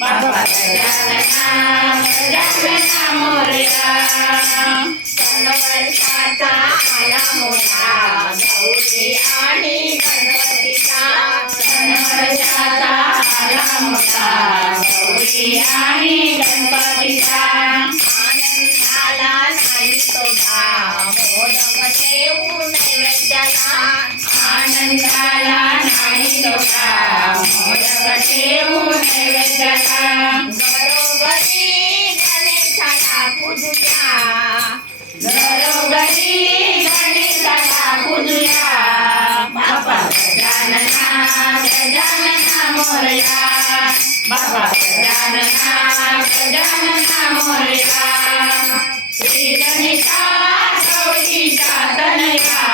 बाप्पा गजानना गजानना मोरया वर्षाचा आला मोठा गौरी आणि गणपतीचा वर्षाचा आला मोठा गौरी आणि गणपतीचा आनंदाला नाही तोटा मोदक ठेवू नैवेद्याला आनंदाला नाही तोटा मोदक ठेवू नैवेद्याला घरोघरी गणेशाला पूजूया घरोघरी गणेशाला पूजूया बाप्पा गजानना गजानना मोरया बाप्पा गजानना गजानना मोरया श्री गणेशा गौरीचा तनया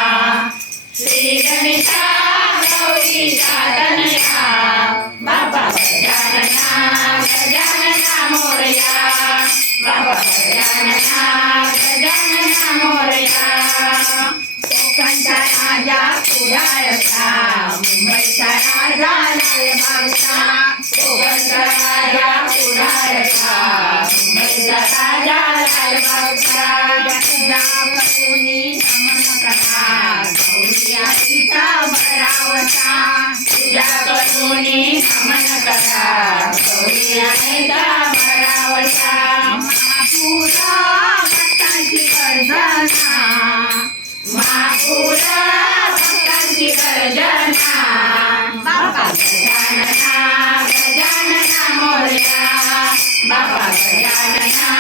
श्री गणेशा गौरीचा तनया बाप्पा गजानना गजानना मोरया बाप्पा गजानना गजानना मोरया कोकणचा राजा कुडाळचा मुंबईचा राजा लालबागचा कोकणचा राजा कुडाळचा मुंबईचा राजा लालबागचा पूजा करुणी नमन करा गौरी आईचा बरावचा पूजा करुणी नमन करा गौरी आईचा बरावचा महापुरा भक्तांची गर्जना महापुरा भक्तांची गर्जना बाप्पा गजानना गजानना मोरया बाप्पा गजानना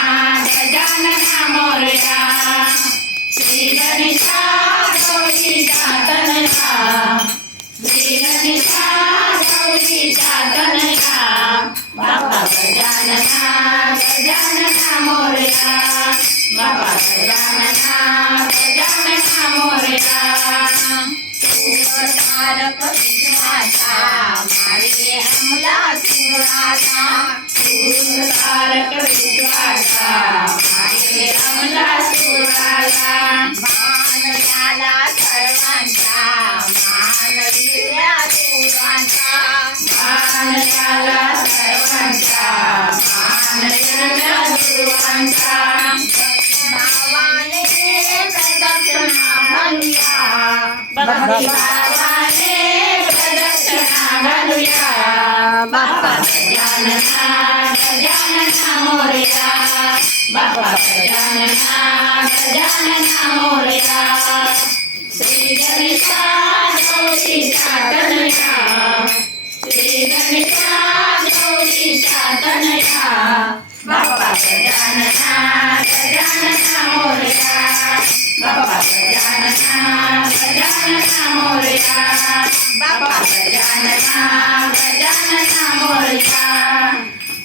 गजानना मोरया श्री गणेशा गौरीचा तनया श्री गणेशा गौरीचा तनया बाप्पा गजानना गजानना मोरया बाप्पा गजानना गजानना मोरया तारक विश्वाचा मारे हमला सुराचा तारक विश्वाचा मारे हमला सुराचा मान झाला सर्वांचा मान दिल्या देवांचा मान झाला सर्वांचा मान दिल्या देवांचा भावाने प्रदक्षिणा घालूया भक्ती भावाने प्रदक्षिणा घालूया बाप्पा गजानना गजानना मोरया बाप्पा गजानना गजानना मोरया श्री गणेशा गौरीचा तनया श्री गणेशा गौरीचा तनया बाप्पा गजानना गजानना मोरया बाप्पा गजानना गजानना मोरया बाप्पा गजानना